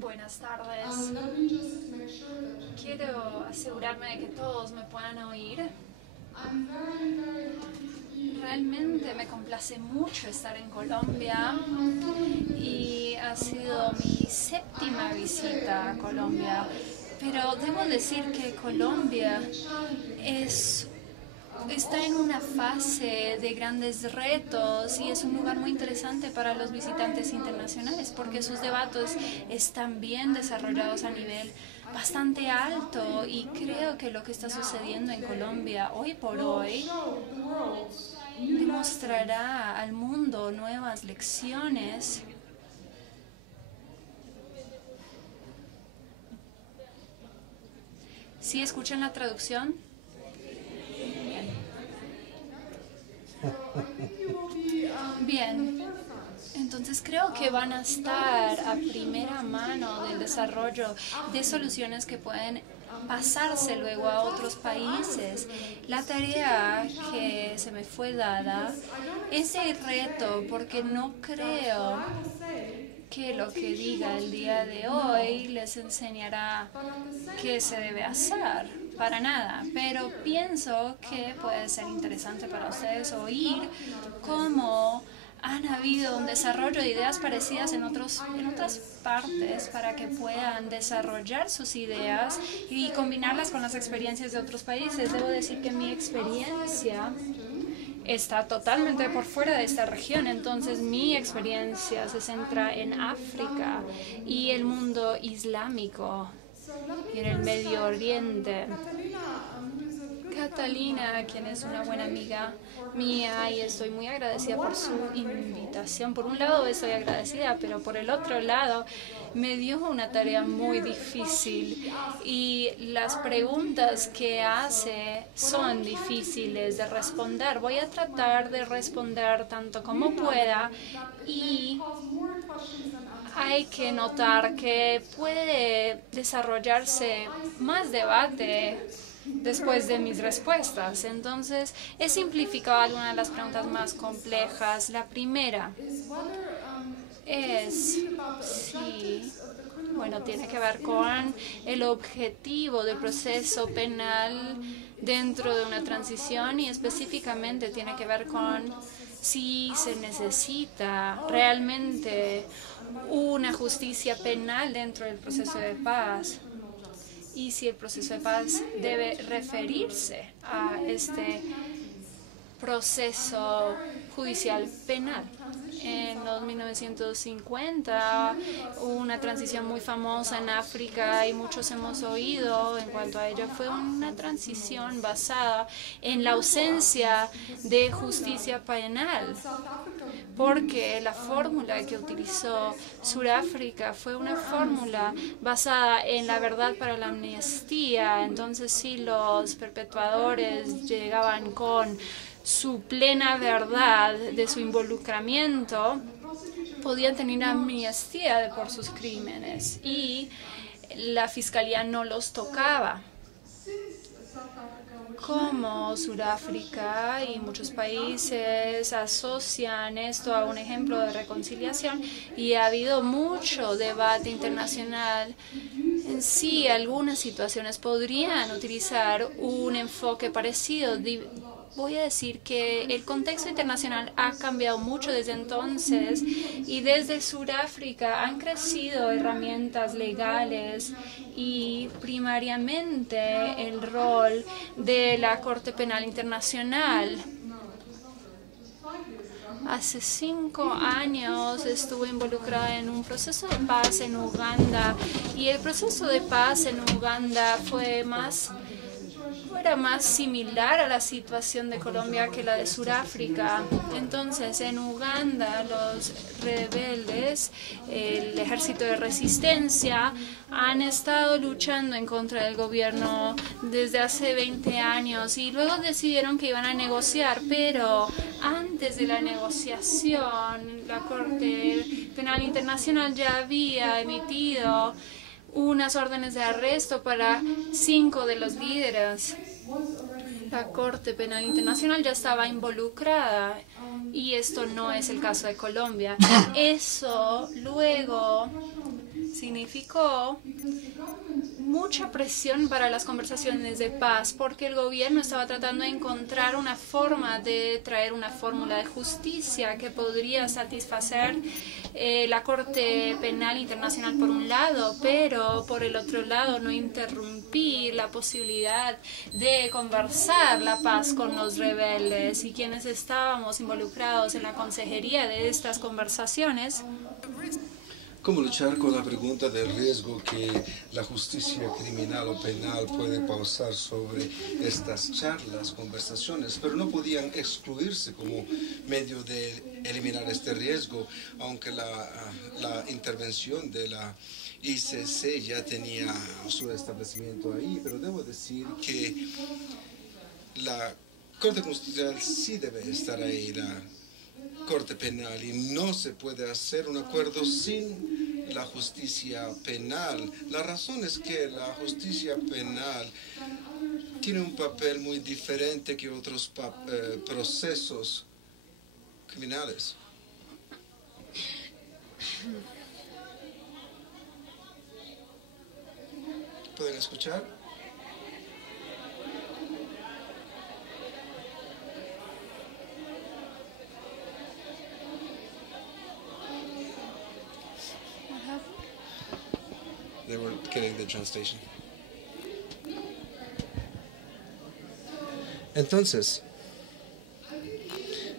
Buenas tardes. Quiero asegurarme de que todos me puedan oír. Realmente me complace mucho estar en Colombia y ha sido mi séptima visita a Colombia. Pero debo decir que Colombia está en una fase de grandes retos y es un lugar muy interesante para los visitantes internacionales porque sus debates están bien desarrollados a nivel bastante alto y creo que lo que está sucediendo en Colombia hoy por hoy demostrará al mundo nuevas lecciones. ¿Sí escuchan la traducción? Bien, entonces creo que van a estar a primera mano del desarrollo de soluciones que pueden pasarse luego a otros países. La tarea que se me fue dada es el reto porque no creo que lo que diga el día de hoy les enseñará qué se debe hacer, para nada, pero pienso que puede ser interesante para ustedes oír cómo han habido un desarrollo de ideas parecidas en otras partes para que puedan desarrollar sus ideas y combinarlas con las experiencias de otros países. Debo decir que mi experiencia está totalmente por fuera de esta región, entonces mi experiencia se centra en África y el mundo islámico y en el Medio Oriente. Catalina, quien es una buena amiga mía y estoy muy agradecida por su invitación. Por un lado estoy agradecida, pero por el otro lado me dio una tarea muy difícil y las preguntas que hace son difíciles de responder. Voy a tratar de responder tanto como pueda y hay que notar que puede desarrollarse más debate después de mis respuestas. Entonces, he simplificado algunas de las preguntas más complejas. La primera es tiene que ver con el objetivo del proceso penal dentro de una transición y específicamente tiene que ver con si se necesita realmente una justicia penal dentro del proceso de paz y si el proceso de paz debe referirse a este proceso judicial penal. En los 1950 hubo una transición muy famosa en África y muchos hemos oído en cuanto a ella. Fue una transición basada en la ausencia de justicia penal, porque la fórmula que utilizó Sudáfrica fue una fórmula basada en la verdad para la amnistía. Entonces, si los perpetuadores llegaban con su plena verdad de su involucramiento, podían tener amnistía por sus crímenes y la fiscalía no los tocaba. Como Sudáfrica y muchos países asocian esto a un ejemplo de reconciliación y ha habido mucho debate internacional. En sí, algunas situaciones podrían utilizar un enfoque parecido. Voy a decir que el contexto internacional ha cambiado mucho desde entonces y desde Sudáfrica han crecido herramientas legales y primariamente el rol de la Corte Penal Internacional. Hace 5 años estuve involucrada en un proceso de paz en Uganda y el proceso de paz en Uganda era más similar a la situación de Colombia que la de Sudáfrica. Entonces, en Uganda, los rebeldes, el ejército de resistencia, han estado luchando en contra del gobierno desde hace 20 años y luego decidieron que iban a negociar, pero antes de la negociación, la Corte Penal Internacional ya había emitido unas órdenes de arresto para 5 de los líderes. la Corte Penal Internacional ya estaba involucrada y esto no es el caso de Colombia. Eso luego significó mucha presión para las conversaciones de paz porque el gobierno estaba tratando de encontrar una forma de traer una fórmula de justicia que podría satisfacer la Corte Penal Internacional por un lado, pero por el otro lado no interrumpir la posibilidad de conversar la paz con los rebeldes y quienes estábamos involucrados en la consejería de estas conversaciones. ¿Cómo luchar con la pregunta del riesgo que la justicia criminal o penal puede causar sobre estas charlas, conversaciones? Pero no podían excluirse como medio de eliminar este riesgo, aunque la intervención de la ICC ya tenía su establecimiento ahí. Pero debo decir que la Corte Constitucional sí debe estar ahí, la Corte Penal, y no se puede hacer un acuerdo sin la justicia penal. La razón es que la justicia penal tiene un papel muy diferente que otros procesos criminales. ¿Pueden escuchar? They were getting the translation. Entonces,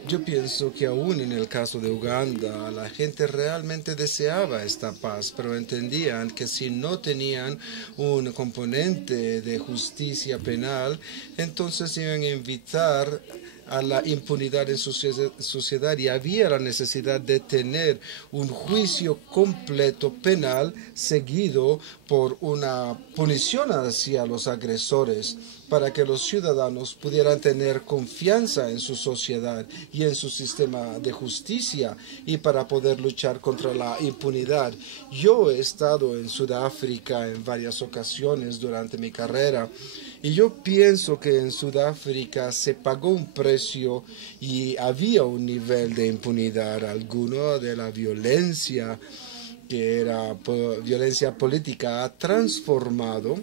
yo pienso que aún en el caso de Uganda, la gente realmente deseaba esta paz, pero entendían que si no tenían un componente de justicia penal, entonces iban a invitar a la impunidad en su sociedad y había la necesidad de tener un juicio completo penal seguido por una punición hacia los agresores para que los ciudadanos pudieran tener confianza en su sociedad y en su sistema de justicia y para poder luchar contra la impunidad. Yo he estado en Sudáfrica en varias ocasiones durante mi carrera. Y yo pienso que en Sudáfrica se pagó un precio y había un nivel de impunidad alguno de la violencia, que era violencia política, ha transformado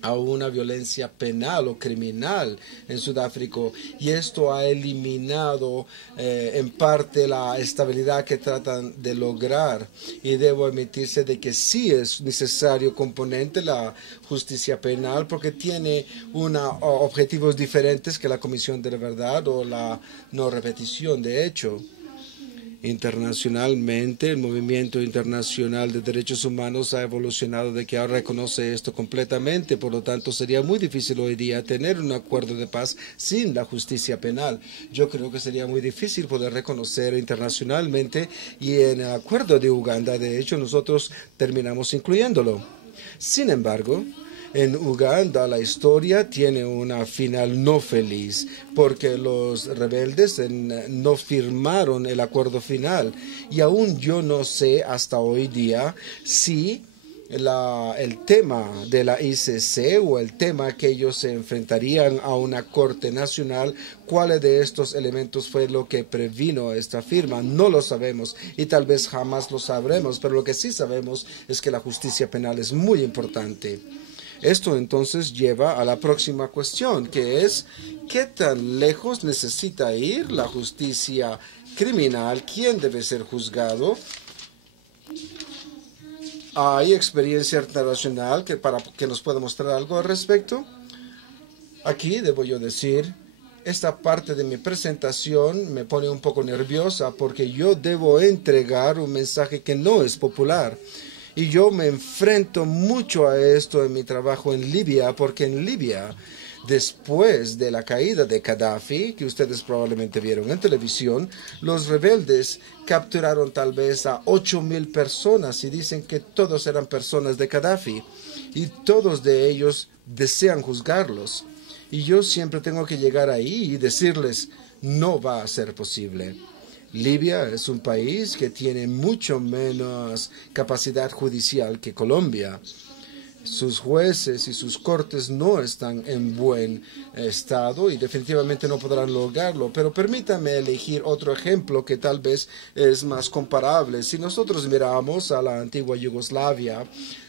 a una violencia penal o criminal en Sudáfrica y esto ha eliminado en parte la estabilidad que tratan de lograr y debo admitirse de que sí es necesario componente la justicia penal porque tiene objetivos diferentes que la Comisión de la Verdad o la no repetición de hecho. Internacionalmente, el movimiento internacional de derechos humanos ha evolucionado de que ahora reconoce esto completamente, por lo tanto sería muy difícil hoy día tener un acuerdo de paz sin la justicia penal. Yo creo que sería muy difícil poder reconocer internacionalmente y en el acuerdo de Uganda, de hecho, nosotros terminamos incluyéndolo. Sin embargo, en Uganda la historia tiene una final no feliz porque los rebeldes no firmaron el acuerdo final y aún yo no sé hasta hoy día si el tema de la ICC o el tema que ellos se enfrentarían a una corte nacional, cuál de estos elementos fue lo que previno esta firma. No lo sabemos y tal vez jamás lo sabremos, pero lo que sí sabemos es que la justicia penal es muy importante. Esto entonces lleva a la próxima cuestión, que es ¿qué tan lejos necesita ir la justicia criminal? ¿Quién debe ser juzgado? ¿Hay experiencia internacional para que nos pueda mostrar algo al respecto? Aquí debo yo decir, esta parte de mi presentación me pone un poco nerviosa porque yo debo entregar un mensaje que no es popular. Y yo me enfrento mucho a esto en mi trabajo en Libia, porque en Libia, después de la caída de Gaddafi, que ustedes probablemente vieron en televisión, los rebeldes capturaron tal vez a 8,000 personas y dicen que todos eran personas de Gaddafi y todos de ellos desean juzgarlos. Y yo siempre tengo que llegar ahí y decirles, no va a ser posible. Libia es un país que tiene mucho menos capacidad judicial que Colombia. sus jueces y sus cortes no están en buen estado y definitivamente no podrán lograrlo. Pero permítame elegir otro ejemplo que tal vez es más comparable. Si nosotros miramos a la antigua Yugoslavia,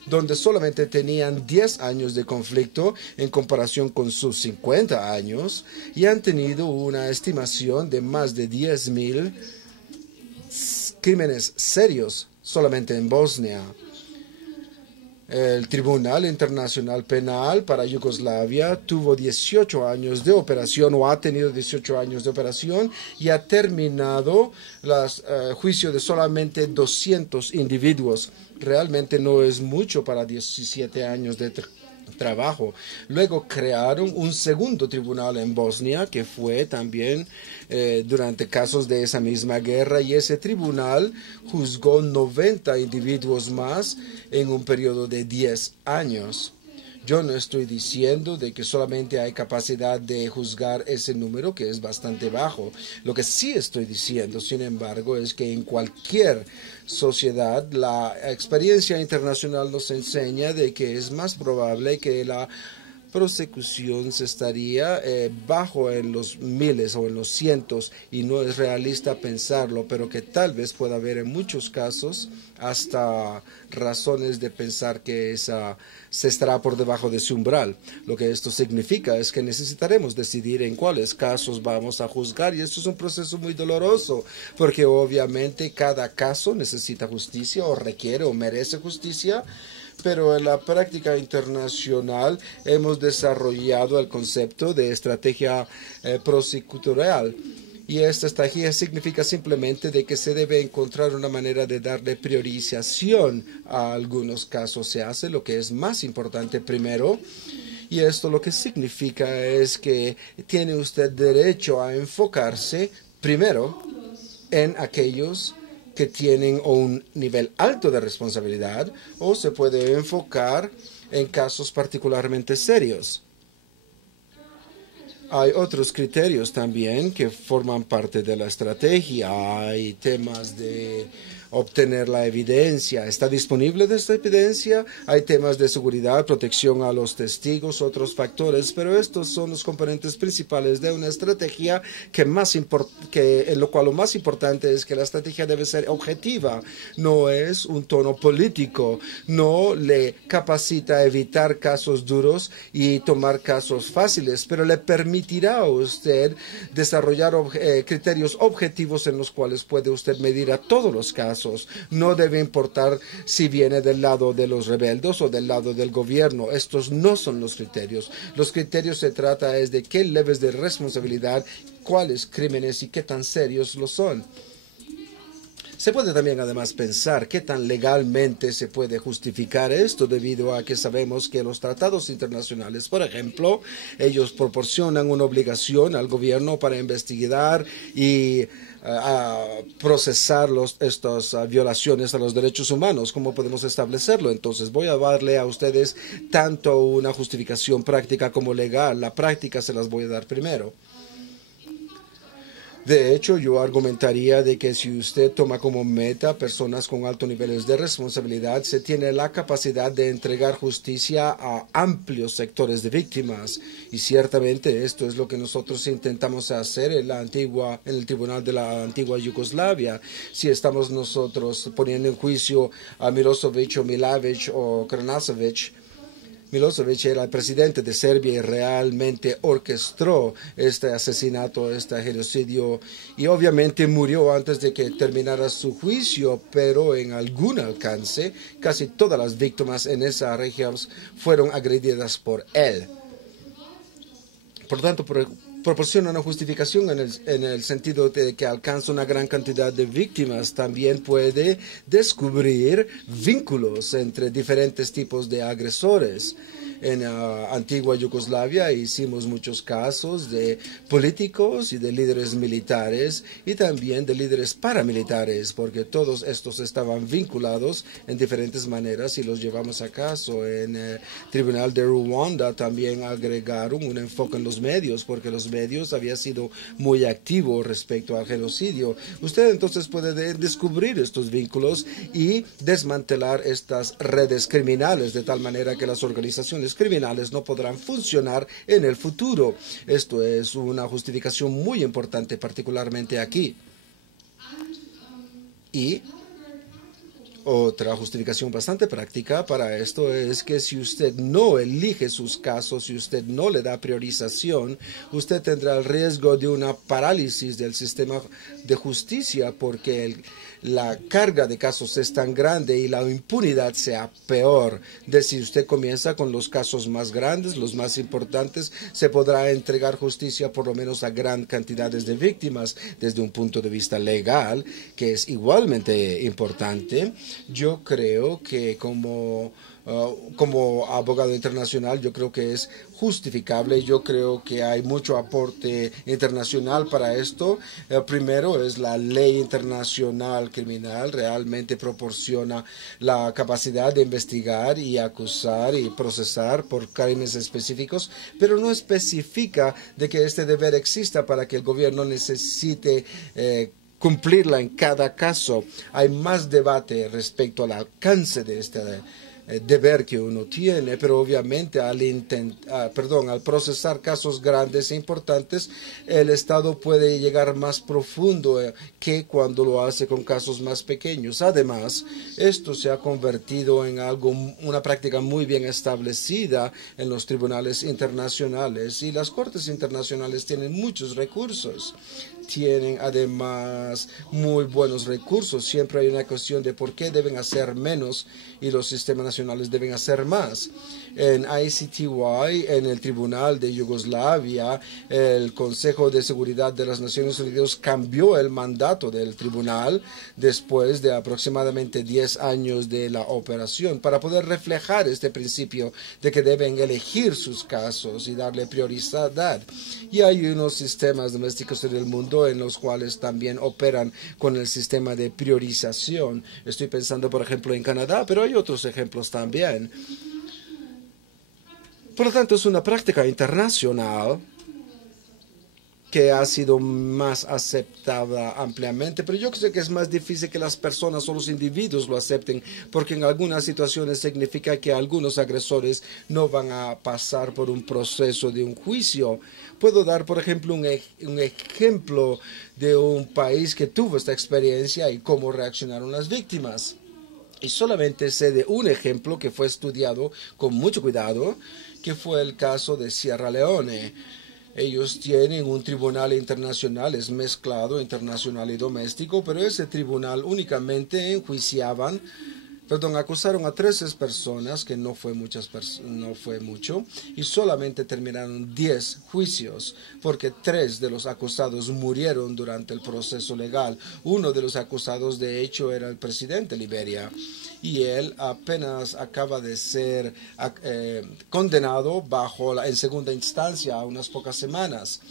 donde solamente tenían 10 años de conflicto en comparación con sus 50 años, y han tenido una estimación de más de 10.000 crímenes serios solamente en Bosnia. El Tribunal Internacional Penal para Yugoslavia tuvo 18 años de operación o ha tenido 18 años de operación y ha terminado el juicio de solamente 200 individuos. Realmente no es mucho para 17 años de trabajo. Luego crearon un segundo tribunal en Bosnia que fue también durante casos de esa misma guerra, y ese tribunal juzgó 90 individuos más en un periodo de 10 años. Yo no estoy diciendo de que solamente hay capacidad de juzgar ese número, que es bastante bajo. Lo que sí estoy diciendo, sin embargo, es que en cualquier sociedad la experiencia internacional nos enseña de que es más probable que la prosecución se estaría bajo en los miles o en los cientos, y no es realista pensarlo, pero que tal vez pueda haber en muchos casos hasta razones de pensar que se estará por debajo de ese umbral. Lo que esto significa es que necesitaremos decidir en cuáles casos vamos a juzgar, y esto es un proceso muy doloroso, porque obviamente cada caso necesita justicia o requiere o merece justicia. Pero en la práctica internacional hemos desarrollado el concepto de estrategia prosecutorial. Y esta estrategia significa simplemente de que se debe encontrar una manera de darle priorización a algunos casos. Se hace lo que es más importante primero. Y esto lo que significa es que tiene usted derecho a enfocarse primero en aquellos que tienen un nivel alto de responsabilidad, o se puede enfocar en casos particularmente serios. Hay otros criterios también que forman parte de la estrategia. Hay temas de obtener la evidencia. ¿Está disponible esta evidencia? Hay temas de seguridad, protección a los testigos, otros factores, pero estos son los componentes principales de una estrategia en lo cual lo más importante es que la estrategia debe ser objetiva. No es un tono político, no le capacita a evitar casos duros y tomar casos fáciles, pero le permitirá a usted desarrollar criterios objetivos en los cuales puede usted medir a todos los casos. No debe importar si viene del lado de los rebeldes o del lado del gobierno. Estos no son los criterios. Los criterios se trata es de qué niveles de responsabilidad, cuáles crímenes y qué tan serios lo son. Se puede también además pensar qué tan legalmente se puede justificar esto, debido a que sabemos que los tratados internacionales, por ejemplo, ellos proporcionan una obligación al gobierno para investigar y procesar estas violaciones a los derechos humanos. ¿Cómo podemos establecerlo? Entonces voy a darle a ustedes tanto una justificación práctica como legal. La práctica se las voy a dar primero. De hecho, yo argumentaría de que si usted toma como meta personas con altos niveles de responsabilidad, se tiene la capacidad de entregar justicia a amplios sectores de víctimas. Y ciertamente esto es lo que nosotros intentamos hacer en el tribunal de la antigua Yugoslavia. Si estamos nosotros poniendo en juicio a Milosevic o Milavic o Krnasevic, Milosevic era el presidente de Serbia y realmente orquestó este asesinato, este genocidio, y obviamente murió antes de que terminara su juicio, pero en algún alcance casi todas las víctimas en esa región fueron agredidas por él. Por lo tanto, proporciona una justificación en el sentido de que alcanza una gran cantidad de víctimas. También puede descubrir vínculos entre diferentes tipos de agresores. En antigua Yugoslavia hicimos muchos casos de políticos y de líderes militares y también de líderes paramilitares, porque todos estos estaban vinculados en diferentes maneras y los llevamos a caso. En el Tribunal de Ruanda también agregaron un enfoque en los medios, porque los medios habían sido muy activos respecto al genocidio. Usted entonces puede descubrir estos vínculos y desmantelar estas redes criminales de tal manera que las organizaciones criminales no podrán funcionar en el futuro. Esto es una justificación muy importante, particularmente aquí. Y otra justificación bastante práctica para esto es que si usted no elige sus casos, si usted no le da priorización, usted tendrá el riesgo de una parálisis del sistema de justicia, porque la carga de casos es tan grande y la impunidad sea peor. Si usted comienza con los casos más grandes, los más importantes, se podrá entregar justicia por lo menos a gran cantidades de víctimas desde un punto de vista legal, que es igualmente importante. Yo creo que como abogado internacional, yo creo que es justificable. Yo creo que hay mucho aporte internacional para esto. Primero es la ley internacional criminal. Realmente proporciona la capacidad de investigar y acusar y procesar por crímenes específicos, pero no especifica de que este deber exista para que el gobierno necesite cumplirla en cada caso. Hay más debate respecto al alcance de este deber que uno tiene, pero obviamente al procesar casos grandes e importantes, el Estado puede llegar más profundo que cuando lo hace con casos más pequeños. Además, esto se ha convertido en una práctica muy bien establecida en los tribunales internacionales, y las cortes internacionales tienen muchos recursos. Tienen además muy buenos recursos. Siempre hay una cuestión de por qué deben hacer menos y los sistemas nacionales deben hacer más. En ICTY, en el Tribunal de Yugoslavia, el Consejo de Seguridad de las Naciones Unidas cambió el mandato del tribunal después de aproximadamente 10 años de la operación, para poder reflejar este principio de que deben elegir sus casos y darle prioridad. Y hay unos sistemas domésticos en el mundo en los cuales también operan con el sistema de priorización. Estoy pensando, por ejemplo, en Canadá, pero hay otros ejemplos también. Por lo tanto, es una práctica internacional que ha sido más aceptada ampliamente, pero yo creo que es más difícil que las personas o los individuos lo acepten, porque en algunas situaciones significa que algunos agresores no van a pasar por un proceso de un juicio. Puedo dar, por ejemplo, un ejemplo de un país que tuvo esta experiencia y cómo reaccionaron las víctimas. Y solamente sé de un ejemplo que fue estudiado con mucho cuidado, que fue el caso de Sierra Leone. Ellos tienen un tribunal internacional, es mezclado internacional y doméstico, pero ese tribunal únicamente acusaron a 13 personas, que no fue mucho, y solamente terminaron 10 juicios, porque 3 de los acusados murieron durante el proceso legal. Uno de los acusados, de hecho, era el presidente de Liberia, y él apenas acaba de ser condenado en segunda instancia a unas pocas semanas.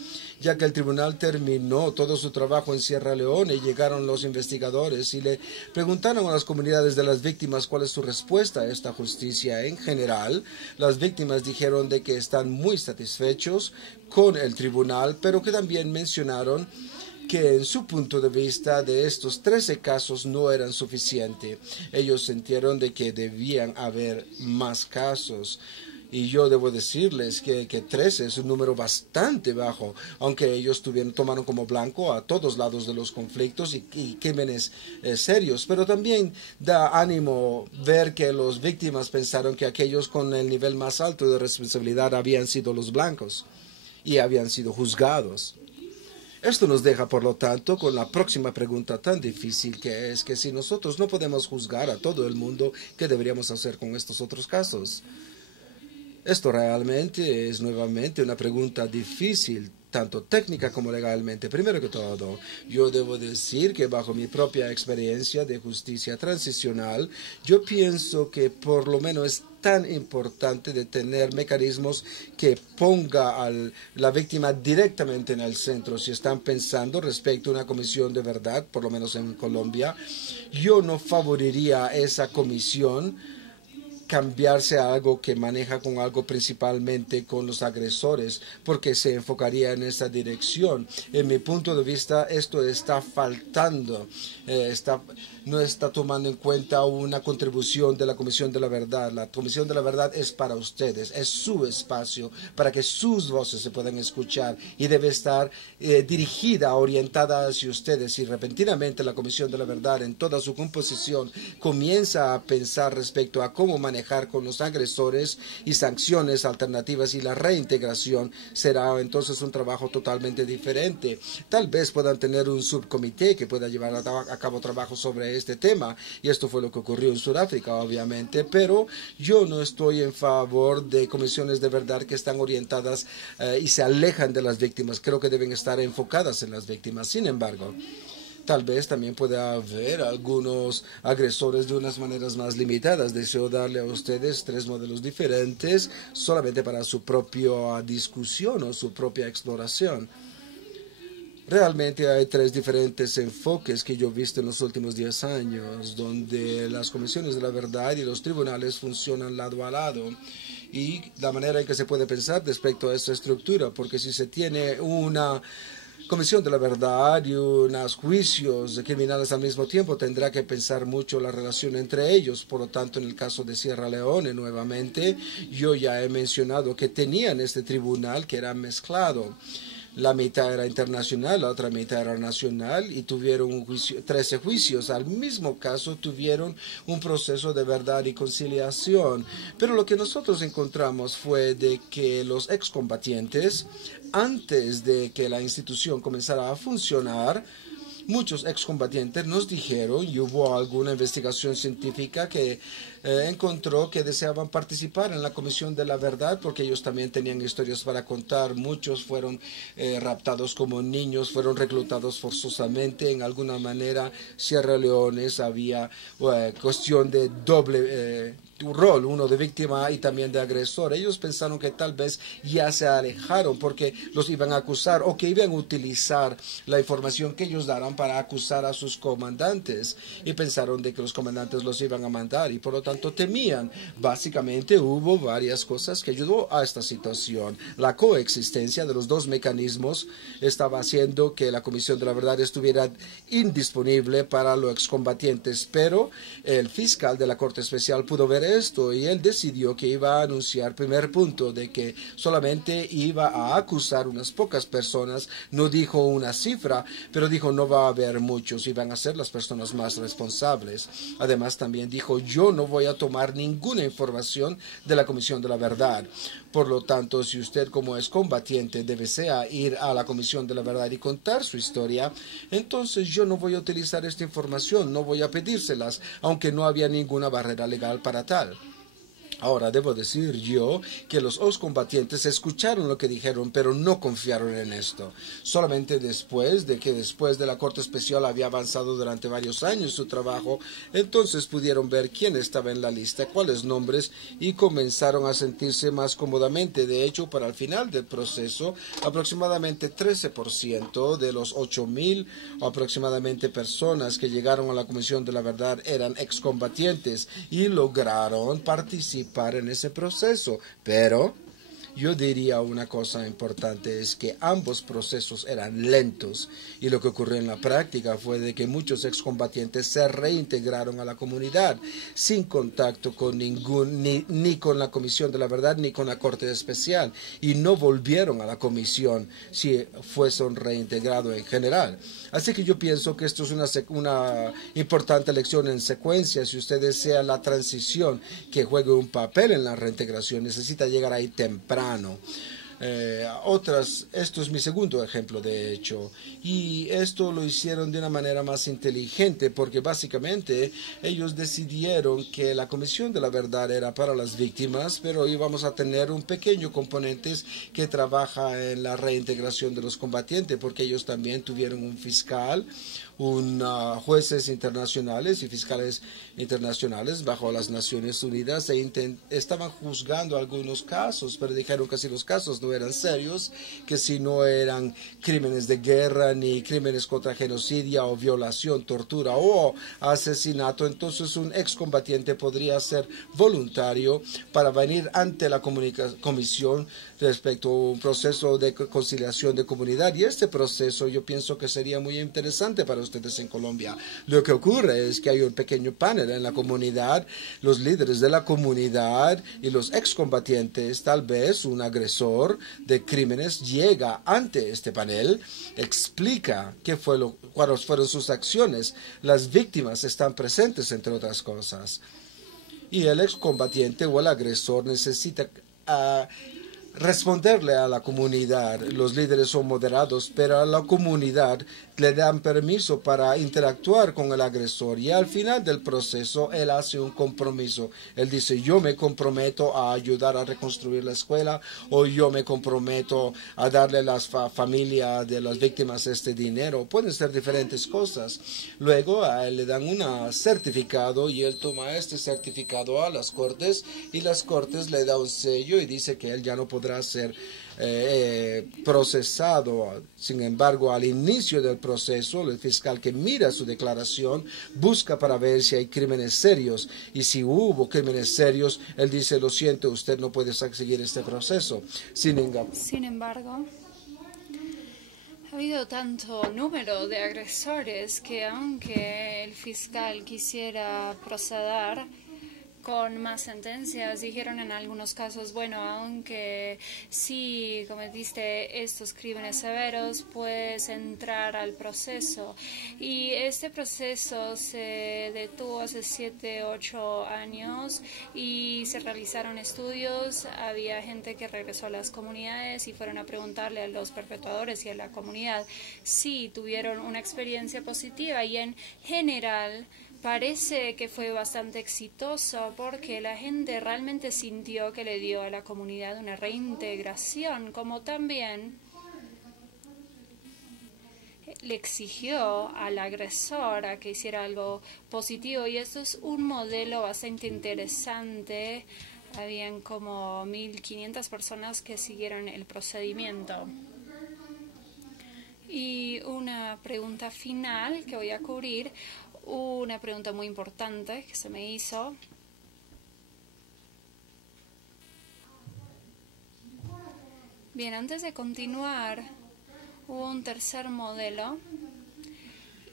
Ya que el tribunal terminó todo su trabajo en Sierra Leone, llegaron los investigadores y le preguntaron a las comunidades de las víctimas cuál es su respuesta a esta justicia. En general, las víctimas dijeron de que están muy satisfechos con el tribunal, pero que también mencionaron que en su punto de vista de estos 13 casos no eran suficientes. Ellos sintieron de que debían haber más casos. Y yo debo decirles que 13 es un número bastante bajo, aunque ellos tomaron como blanco a todos lados de los conflictos y crímenes serios. Pero también da ánimo ver que las víctimas pensaron que aquellos con el nivel más alto de responsabilidad habían sido los blancos y habían sido juzgados. Esto nos deja, por lo tanto, con la próxima pregunta tan difícil, que es que si nosotros no podemos juzgar a todo el mundo, ¿qué deberíamos hacer con estos otros casos? Esto realmente es nuevamente una pregunta difícil. tanto técnica como legalmente. Primero que todo, yo debo decir que bajo mi propia experiencia de justicia transicional, yo pienso que por lo menos es tan importante de tener mecanismos que ponga a la víctima directamente en el centro. Si están pensando respecto a una comisión de verdad, por lo menos en Colombia, yo no favoriría esa comisión cambiarse a algo que maneja con algo principalmente con los agresores, porque se enfocaría en esa dirección. En mi punto de vista, esto está faltando, no está tomando en cuenta una contribución de la Comisión de la Verdad. La Comisión de la Verdad es para ustedes, es su espacio para que sus voces se puedan escuchar y debe estar dirigida, orientada hacia ustedes. Y repentinamente la Comisión de la Verdad en toda su composición comienza a pensar respecto a cómo manejar con los agresores y sanciones alternativas y la reintegración, será entonces un trabajo totalmente diferente. Tal vez puedan tener un subcomité que pueda llevar a cabo trabajo sobre este tema, y esto fue lo que ocurrió en Sudáfrica, obviamente, pero yo no estoy en favor de comisiones de verdad que están orientadas y se alejan de las víctimas. Creo que deben estar enfocadas en las víctimas. Sin embargo, tal vez también pueda haber algunos agresores de unas maneras más limitadas. Deseo darle a ustedes 3 modelos diferentes solamente para su propia discusión o su propia exploración. Realmente hay 3 diferentes enfoques que yo he visto en los últimos 10 años, donde las comisiones de la verdad y los tribunales funcionan lado a lado. Y la manera en que se puede pensar respecto a esta estructura, porque si se tiene una Comisión de la Verdad y unos juicios criminales al mismo tiempo, tendrá que pensar mucho la relación entre ellos. Por lo tanto, en el caso de Sierra Leone, nuevamente, yo ya he mencionado que tenían este tribunal que era mezclado. La mitad era internacional, la otra mitad era nacional, y tuvieron 13 juicios. Al mismo caso, tuvieron un proceso de verdad y conciliación. Pero lo que nosotros encontramos fue de que los excombatientes, antes de que la institución comenzara a funcionar, muchos excombatientes nos dijeron, y hubo alguna investigación científica que encontró que deseaban participar en la Comisión de la Verdad porque ellos también tenían historias para contar. Muchos fueron raptados como niños, fueron reclutados forzosamente. En alguna manera, Sierra Leone había cuestión de doble rol, uno de víctima y también de agresor. Ellos pensaron que tal vez ya se alejaron porque los iban a acusar o que iban a utilizar la información que ellos darán para acusar a sus comandantes, y pensaron de que los comandantes los iban a mandar y por lo tanto temían. Básicamente hubo varias cosas que ayudó a esta situación. La coexistencia de los 2 mecanismos estaba haciendo que la Comisión de la Verdad estuviera indisponible para los excombatientes, pero el fiscal de la Corte Especial pudo ver esto y él decidió que iba a anunciar, primer punto, de que solamente iba a acusar unas pocas personas. No dijo una cifra, pero dijo no va a haber muchos y van a ser las personas más responsables. Además también dijo yo no voy a tomar ninguna información de la Comisión de la Verdad. Por lo tanto, si usted como excombatiente desea ir a la Comisión de la Verdad y contar su historia, entonces yo no voy a utilizar esta información, no voy a pedírselas, aunque no había ninguna barrera legal para tal. Ahora, debo decir yo que los excombatientes escucharon lo que dijeron, pero no confiaron en esto. Solamente después de la Corte Especial había avanzado durante varios años su trabajo, entonces pudieron ver quién estaba en la lista, cuáles nombres, y comenzaron a sentirse más cómodamente. De hecho, para el final del proceso, aproximadamente 13% de los 8,000 aproximadamente personas que llegaron a la Comisión de la Verdad eran excombatientes y lograron participar en ese proceso. Pero yo diría una cosa importante, es que ambos procesos eran lentos, y lo que ocurrió en la práctica fue de que muchos excombatientes se reintegraron a la comunidad sin contacto con ni con la Comisión de la Verdad ni con la Corte Especial, y no volvieron a la comisión si fuesen reintegrados en general. Así que yo pienso que esto es una importante lección en secuencia. Si usted desea la transición que juegue un papel en la reintegración, necesita llegar ahí temprano. Esto es mi segundo ejemplo, de hecho, y esto lo hicieron de una manera más inteligente porque básicamente ellos decidieron que la Comisión de la Verdad era para las víctimas, pero íbamos a tener un pequeño componente que trabaja en la reintegración de los combatientes, porque ellos también tuvieron un fiscal, jueces internacionales y fiscales internacionales bajo las Naciones Unidas estaban juzgando algunos casos, pero dijeron que si los casos no eran serios, que si no eran crímenes de guerra ni crímenes contra genocidio o violación, tortura o asesinato, entonces un excombatiente podría ser voluntario para venir ante la comisión respecto a un proceso de conciliación de comunidad, y este proceso yo pienso que sería muy interesante para ustedes en Colombia. Lo que ocurre es que hay un pequeño panel en la comunidad, los líderes de la comunidad y los excombatientes. Tal vez un agresor de crímenes llega ante este panel, explica cuáles fueron sus acciones. Las víctimas están presentes, entre otras cosas, y el excombatiente o el agresor necesita responderle a la comunidad. Los líderes son moderados, pero a la comunidad le dan permiso para interactuar con el agresor, y al final del proceso él hace un compromiso. Él dice: yo me comprometo a ayudar a reconstruir la escuela, o yo me comprometo a darle a la familia de las víctimas este dinero. Pueden ser diferentes cosas. Luego a él le dan un certificado y él toma este certificado a las cortes, y las cortes le dan un sello y dice que él ya no podrá ser procesado. Sin embargo, al inicio del proceso, el fiscal que mira su declaración busca para ver si hay crímenes serios, y si hubo crímenes serios, él dice: lo siento, usted no puede seguir este proceso. Sin embargo, ha habido tanto número de agresores que aunque el fiscal quisiera proceder con más sentencias, dijeron en algunos casos: bueno, aunque sí cometiste estos crímenes severos, puedes entrar al proceso. Y este proceso se detuvo hace 7, 8 años y se realizaron estudios. Había gente que regresó a las comunidades y fueron a preguntarle a los perpetradores y a la comunidad si tuvieron una experiencia positiva, y en general parece que fue bastante exitoso porque la gente realmente sintió que le dio a la comunidad una reintegración, como también le exigió al agresor a que hiciera algo positivo. Y esto es un modelo bastante interesante. Habían como 1.500 personas que siguieron el procedimiento. Y una pregunta final que voy a cubrir. Una pregunta muy importante que se me hizo. Bien, antes de continuar, hubo un tercer modelo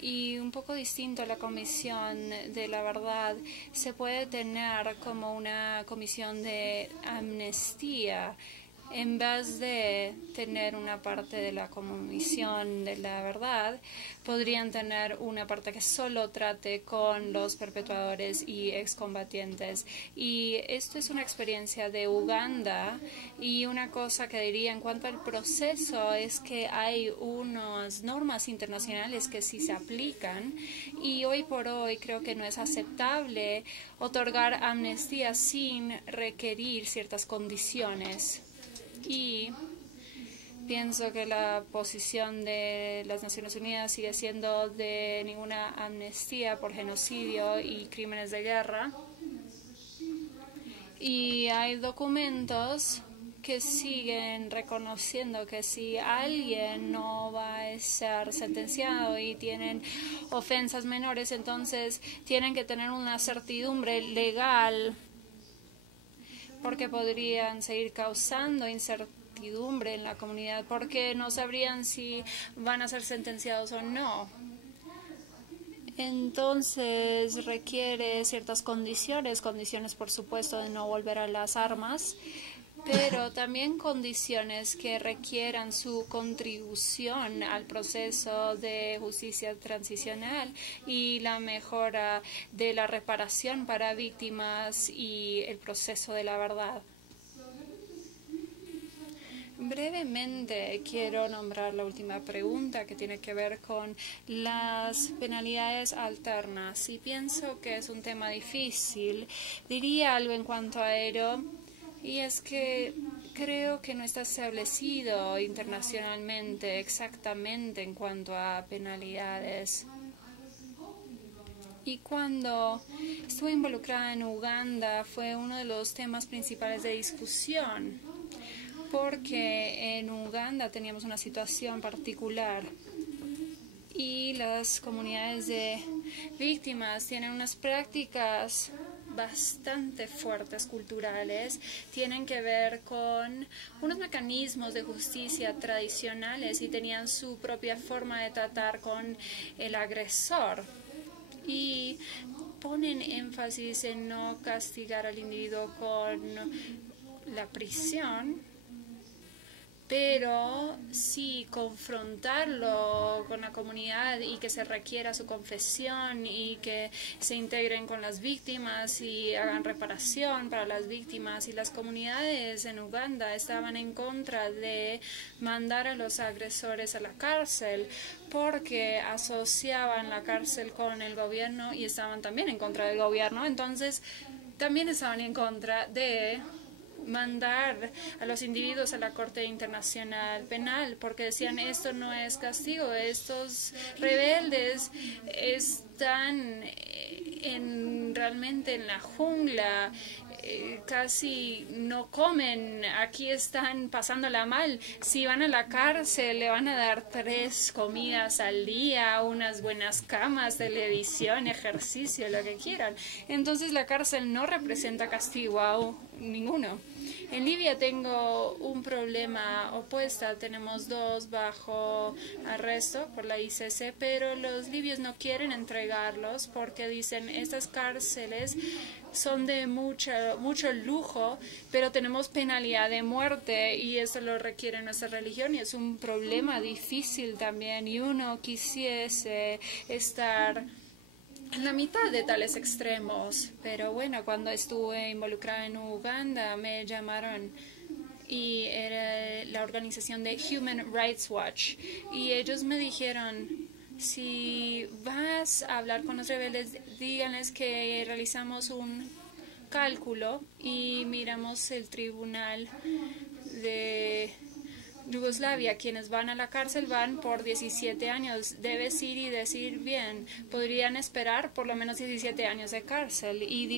y un poco distinto a la Comisión de la Verdad. Se puede tener como una comisión de amnistía. En vez de tener una parte de la Comisión de la Verdad, podrían tener una parte que solo trate con los perpetradores y excombatientes. Y esto es una experiencia de Uganda, y una cosa que diría en cuanto al proceso es que hay unas normas internacionales que sí se aplican, y hoy por hoy creo que no es aceptable otorgar amnistía sin requerir ciertas condiciones. Y pienso que la posición de las Naciones Unidas sigue siendo de ninguna amnistía por genocidio y crímenes de guerra. Y hay documentos que siguen reconociendo que si alguien no va a ser sentenciado y tienen ofensas menores, entonces tienen que tener una certidumbre legal, porque podrían seguir causando incertidumbre en la comunidad, porque no sabrían si van a ser sentenciados o no. Entonces requiere ciertas condiciones por supuesto de no volver a las armas, pero también condiciones que requieran su contribución al proceso de justicia transicional y la mejora de la reparación para víctimas y el proceso de la verdad. Brevemente quiero nombrar la última pregunta que tiene que ver con las penalidades alternas. Y pienso que es un tema difícil. Diría algo en cuanto a ello, y es que creo que no está establecido internacionalmente exactamente en cuanto a penalidades. Y cuando estuve involucrada en Uganda fue uno de los temas principales de discusión, porque en Uganda teníamos una situación particular y las comunidades de víctimas tienen unas prácticas bastante fuertes culturales, tienen que ver con unos mecanismos de justicia tradicionales y tenían su propia forma de tratar con el agresor. Y ponen énfasis en no castigar al individuo con la prisión, pero sí confrontarlo con la comunidad y que se requiera su confesión y que se integren con las víctimas y hagan reparación para las víctimas. Y las comunidades en Uganda estaban en contra de mandar a los agresores a la cárcel porque asociaban la cárcel con el gobierno y estaban también en contra del gobierno. Entonces también estaban en contra de mandar a los individuos a la Corte Internacional Penal, porque decían esto no es castigo, estos rebeldes están realmente en la jungla, casi no comen, aquí están pasándola mal, si van a la cárcel le van a dar 3 comidas al día, unas buenas camas, televisión, ejercicio, lo que quieran. Entonces la cárcel no representa castigo a ninguno. En Libia tengo un problema opuesto, tenemos 2 bajo arresto por la ICC, pero los libios no quieren entregarlos porque dicen estas cárceles son de mucho lujo, pero tenemos penalidad de muerte y eso lo requiere nuestra religión y es un problema difícil también y uno quisiese estar en la mitad de tales extremos. Pero bueno, cuando estuve involucrada en Uganda me llamaron y era la organización de Human Rights Watch y ellos me dijeron: si vas a hablar con los rebeldes, díganles que realizamos un cálculo y miramos el tribunal de Yugoslavia, quienes van a la cárcel van por 17 años. Debes ir y decir, bien, podrían esperar por lo menos 17 años de cárcel. Y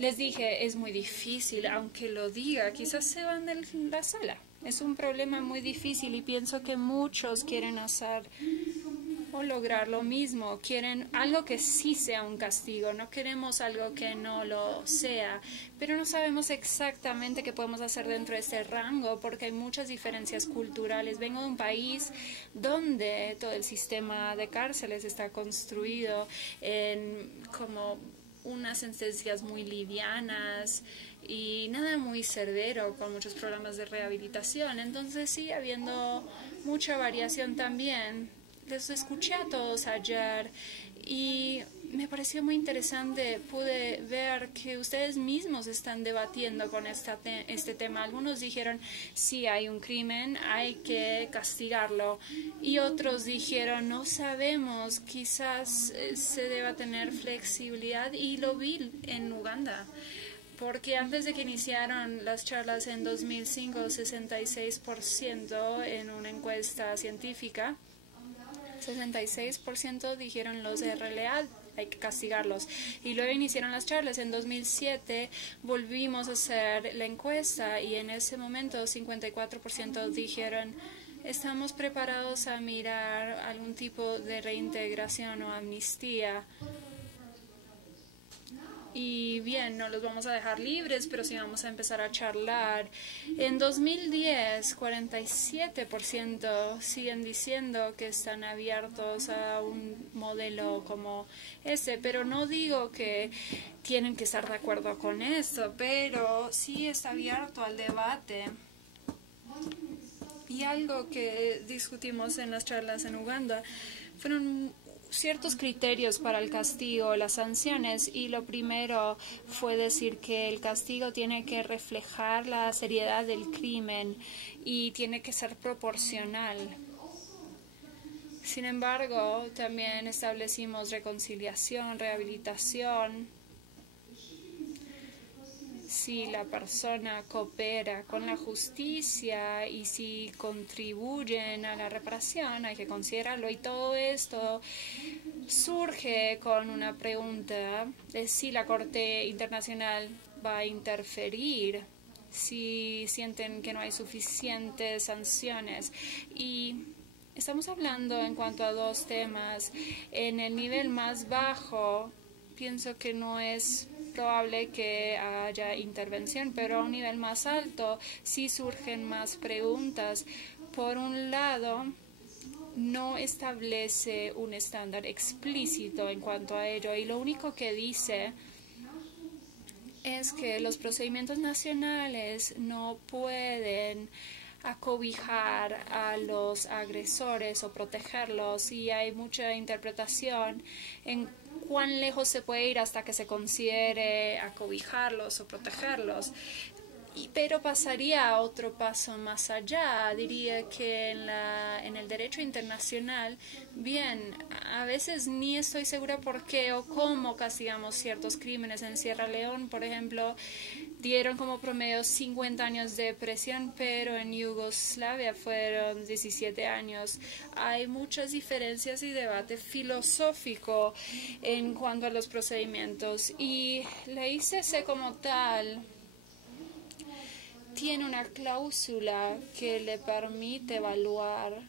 les dije, es muy difícil, aunque lo diga, quizás se van de la sala. Es un problema muy difícil y pienso que muchos quieren hacer o lograr lo mismo. Quieren algo que sí sea un castigo, no queremos algo que no lo sea, pero no sabemos exactamente qué podemos hacer dentro de este rango porque hay muchas diferencias culturales. Vengo de un país donde todo el sistema de cárceles está construido en como unas sentencias muy livianas y nada muy severo, con muchos programas de rehabilitación. Entonces sigue habiendo mucha variación también. Les escuché a todos ayer y me pareció muy interesante. Pude ver que ustedes mismos están debatiendo con este tema. Algunos dijeron, sí, hay un crimen, hay que castigarlo. Y otros dijeron, no sabemos, quizás se deba tener flexibilidad. Y lo vi en Uganda. Porque antes de que iniciaron las charlas en 2005, 66% en una encuesta científica, 66% dijeron los RLA hay que castigarlos. Y luego iniciaron las charlas. En 2007 volvimos a hacer la encuesta y en ese momento 54% dijeron estamos preparados a mirar algún tipo de reintegración o amnistía. Y bien, no los vamos a dejar libres, pero sí vamos a empezar a charlar. En 2010, 47% siguen diciendo que están abiertos a un modelo como este, pero no digo que tienen que estar de acuerdo con esto, pero sí está abierto al debate. Y algo que discutimos en las charlas en Uganda fueron ciertos criterios para el castigo, las sanciones, y lo primero fue decir que el castigo tiene que reflejar la seriedad del crimen y tiene que ser proporcional. Sin embargo, también establecimos reconciliación, rehabilitación. Si la persona coopera con la justicia y si contribuyen a la reparación, hay que considerarlo. Y todo esto surge con una pregunta de si la Corte Internacional va a interferir, si sienten que no hay suficientes sanciones. Y estamos hablando en cuanto a dos temas. En el nivel más bajo, pienso que no es probable que haya intervención, pero a un nivel más alto sí surgen más preguntas. Por un lado, no establece un estándar explícito en cuanto a ello, y lo único que dice es que los procedimientos nacionales no pueden acobijar a los agresores o protegerlos, y hay mucha interpretación en cuán lejos se puede ir hasta que se considere acobijarlos o protegerlos. Pero pasaría a otro paso más allá. Diría que en el derecho internacional, bien, a veces ni estoy segura por qué o cómo castigamos ciertos crímenes. En Sierra León, por ejemplo, dieron como promedio 50 años de prisión, pero en Yugoslavia fueron 17 años. Hay muchas diferencias y debate filosófico en cuanto a los procedimientos, y la ICC como tal tiene una cláusula que le permite evaluar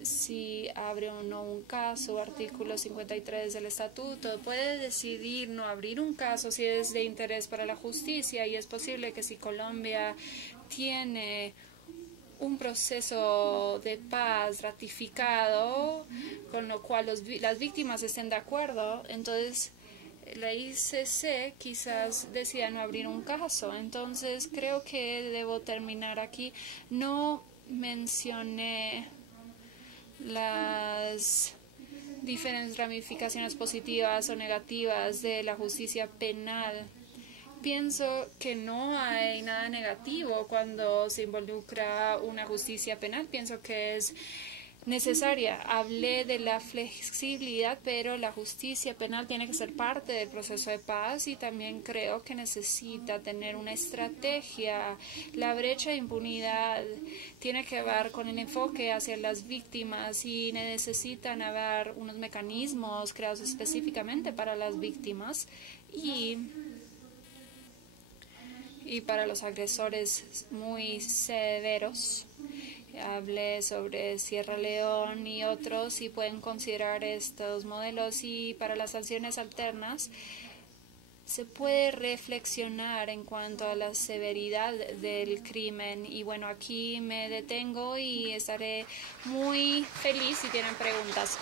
si abre o no un caso. Artículo 53 del estatuto. Puede decidir no abrir un caso si es de interés para la justicia, y es posible que si Colombia tiene un proceso de paz ratificado, con lo cual las víctimas estén de acuerdo, entonces la ICC quizás decida no abrir un caso. Entonces creo que debo terminar aquí. No mencioné las diferentes ramificaciones positivas o negativas de la justicia penal. Pienso que no hay nada negativo cuando se involucra una justicia penal. Pienso que es necesaria. Hablé de la flexibilidad, pero la justicia penal tiene que ser parte del proceso de paz, y también creo que necesita tener una estrategia. La brecha de impunidad tiene que ver con el enfoque hacia las víctimas, y necesitan haber unos mecanismos creados específicamente para las víctimas y para los agresores muy severos. Hablé sobre Sierra León y otros, y pueden considerar estos modelos. Y para las sanciones alternas se puede reflexionar en cuanto a la severidad del crimen. Y bueno, aquí me detengo y estaré muy feliz si tienen preguntas.